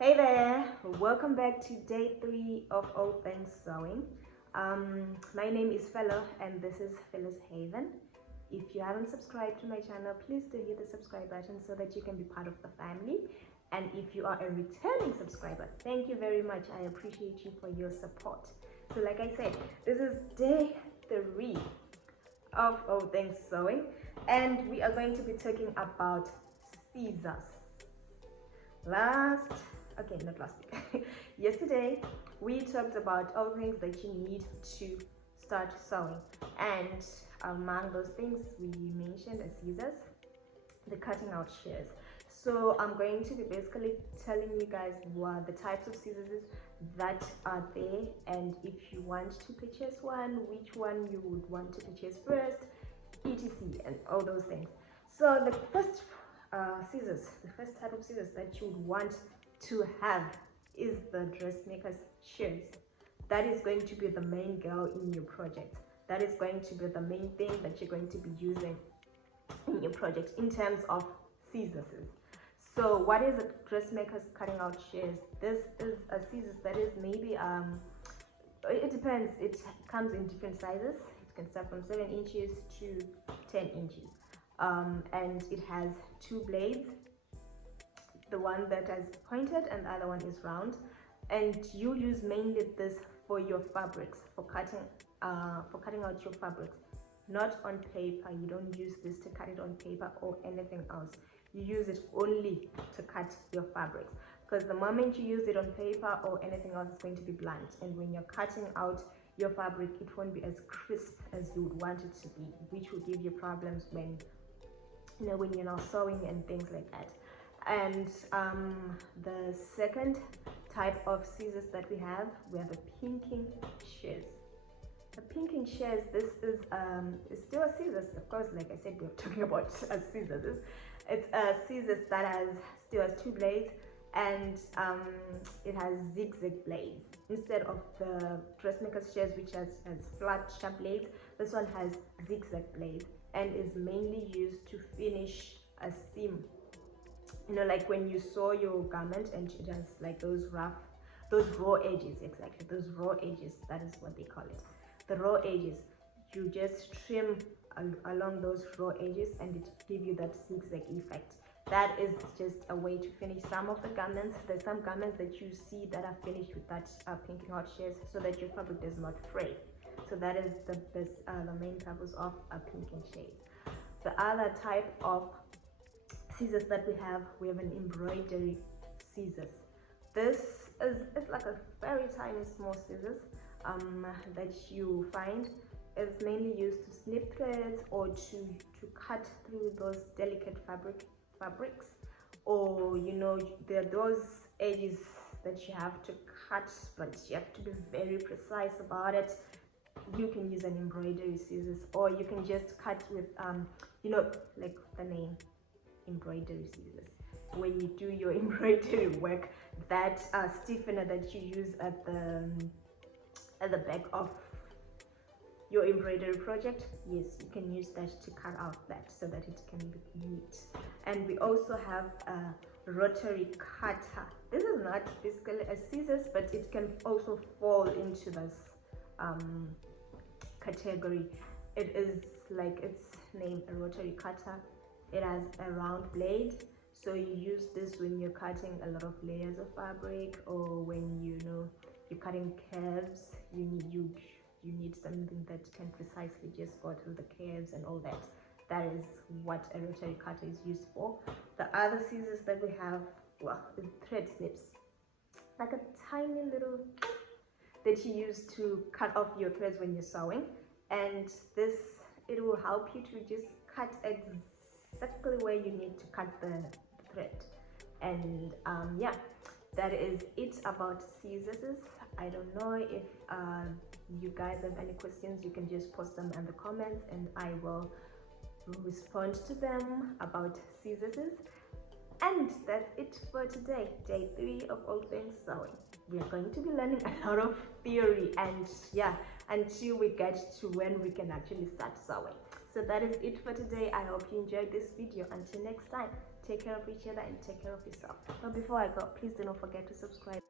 Hey there, welcome back to day 3 of All Things Sewing. My name is Fellow and this is Phyllis Haven. If you haven't subscribed to my channel, please do hit the subscribe button so that you can be part of the family. And if you are a returning subscriber, thank you very much. I appreciate you for your support. So like I said, this is day 3 of All Things Sewing and we are going to be talking about scissors. Yesterday we talked about all things that you need to start sewing, and among those things we mentioned the scissors, the cutting out shears. So I'm going to be basically telling you guys what the types of scissors that are there, and if you want to purchase one, which one you would want to purchase first, etc, and all those things. So the first type of scissors that you would want to have is the dressmaker's shears. That is going to be the main girl in your project. That is going to be the main thing that you're going to be using in your project in terms of scissors. So what is a dressmaker's cutting out shears? This is a scissors that is maybe it depends, it comes in different sizes. It can start from 7 inches to 10 inches, and it has 2 blades, the one that is pointed and the other one is round, and you use mainly this for your fabrics, for cutting out your fabrics, not on paper. You don't use this to cut it on paper or anything else. You use it only to cut your fabrics, because the moment you use it on paper or anything else, it's going to be blunt, and when you're cutting out your fabric, it won't be as crisp as you would want it to be, which will give you problems when you're not sewing and things like that. And the second type of scissors that we have the pinking shears. The pinking shears, this is still a scissors, of course. Like I said, we're talking about scissors. It's a scissors that still has 2 blades, and it has zigzag blades instead of the dressmaker's shears, which has flat sharp blades. This one has zigzag blades and is mainly used to finish a seam. Like when you sew your garment and it has like those raw edges. Exactly, those raw edges, that is what they call it, the raw edges. You just trim along those raw edges and it gives you that zigzag effect. That is just a way to finish some of the garments. There's some garments that you see that are finished with that pinking out shears, so that your fabric does not fray. So that is the main purpose of a pinking shears. The other type of scissors that we have an embroidery scissors. This is like a very tiny small scissors that you find. It's mainly used to snip threads or to cut through those delicate fabrics, or there are those edges that you have to cut, but you have to be very precise about it. You can use an embroidery scissors, or you can just cut with like the name, embroidery scissors. When you do your embroidery work, that stiffener that you use at the back of your embroidery project, yes, you can use that to cut out that so that it can be neat. And we also have a rotary cutter. This is not basically a scissors, but it can also fall into this category. It is like its name, a rotary cutter. It has a round blade, so you use this when you're cutting a lot of layers of fabric, or when you're cutting curves. You need something that can precisely just go through the curves and all that. That is what a rotary cutter is used for. The other scissors that we have, is thread snips, like a tiny little that you use to cut off your threads when you're sewing, and it will help you to just cut exactly where you need to cut the thread. And that is it about scissors. I don't know if you guys have any questions. You can just post them in the comments and I will respond to them about scissors. And that's it for today, day 3 of All Things Sewing. We are going to be learning a lot of theory, and until we get to when we can actually start sewing. So that is it for today. I hope you enjoyed this video. Until next time, take care of each other and take care of yourself. But before I go, please do not forget to subscribe.